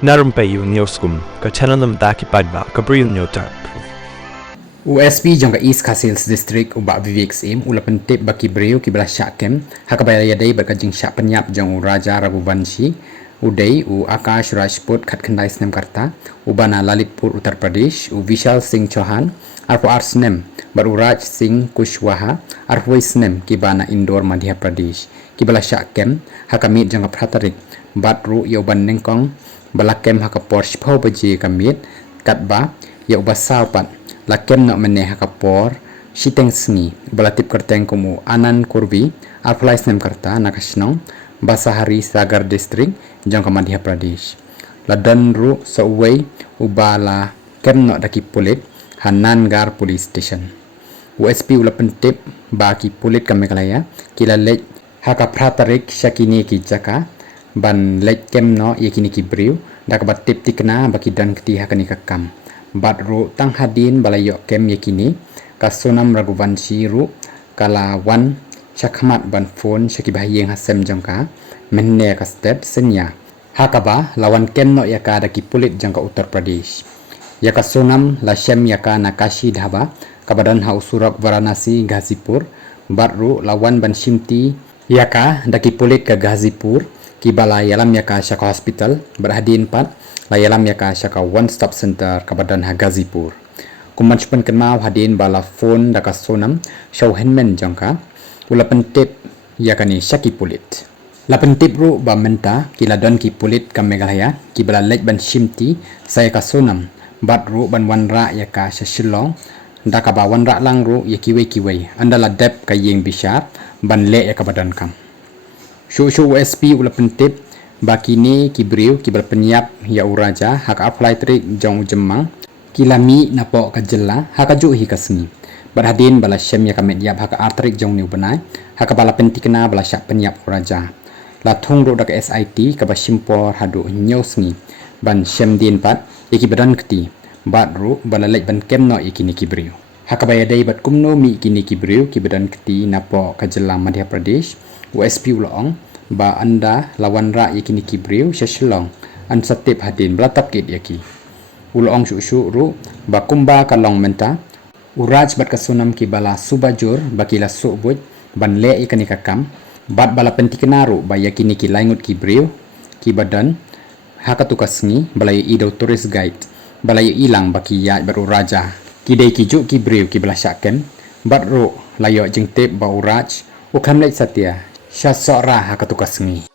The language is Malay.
Narumpayu Neoskum, Kachananam Daki Padba, Gabriel Nyotarp. USP jangka East Castles District ubak Vivek Sim ula pentip baki breu ki belah syakem hakabaya yadai berkajing syak penyap jang Raja Raghuvanshi udai Akash Rajput khat khandai snem karta ubana Lalitpur Uttar Pradesh Vishal Singh Chauhan arfu arsnem Raj Singh Kushwaha arfu snem ki bana Indore Madhya Pradesh ki belah syakem hakamit jangka pratarik batru yoban nengkong balakem hakapor shpau baji kamit katba ya ubasau pat lakem nak meneh hakapor shiteng sngi balatip kerteng kumu anan kurvi arflai snem karta nakashnong Basahari Sagar District jangka Madhya Pradesh ladan ru sawai ubala kem nak daki pulit Hanangar Police Station USP ula pentip baki pulit kamekalaya kila lej hakapratarik syakini ki jaka ban lej kem no yakini ki briu dakabat tip tikna baki dan keti hakani kakam bat ru tang hadin balayok kem yakini kasonam Raghuvanshi ru kala wan chakmat ban phone syaki bahiyeng hasem jangka menne ka step senya hakaba lawan kem no yaka daki pulit jangka Uttar Pradesh yaka sonam la shem yaka nakashi dhaba kabadan hausurab Varanasi Ghazipur bat ru lawan ban shimti yaka daki pulit ke Ghazipur kibala yalam yaka syaka hospital berhadin pat layalam yaka syaka one stop center kabadan Ghazipur kumanchupan kenau hadin bala phone daka sonam show henmen jangka ula pentip yakani syaki pulit la pentip ru ba menta kila don ki pulit ka Meghalaya kibala lej ban shimti saya ka sonam bat ru ban wanra yaka shillong daka ba wanra lang ru yakiwe andala dep ka yeng bishar ban le yaka badan kam shu USP ula pentip bakini kibriu kibal penyap ya uraja hak apply trik jong jemang kilami napo kajela hak aju hi kasni berhadin bala syem ya kamedyap hak artrik jong niu benai hak bala pentikna bala syak penyap uraja la thong ro dak SIT ka ba simpor hadu nyosni ban syem din pat iki badan keti bat ru bala lek ban kemno ikini kibriu hak ba yadai bat kumno mi ikini kibriu ki badan keti napo kajela Madhya Pradesh USP ulong ba anda lawan ra yakini kibriu syashlong an satip hadin belatap kit yaki ulong syu ru ba kumba kalong menta uraj bat kasunam ki bala subajur bakila subut ban le ikani kakam bat bala pentikna ru ba yakini ki laingut kibriu ki badan hakatukasni balai idau tourist guide balai ilang baki ya baru raja kidai kiju kibriu ki bala syaken bat ru layo jengtip ba uraj ukam lek satya syasora hakatukasni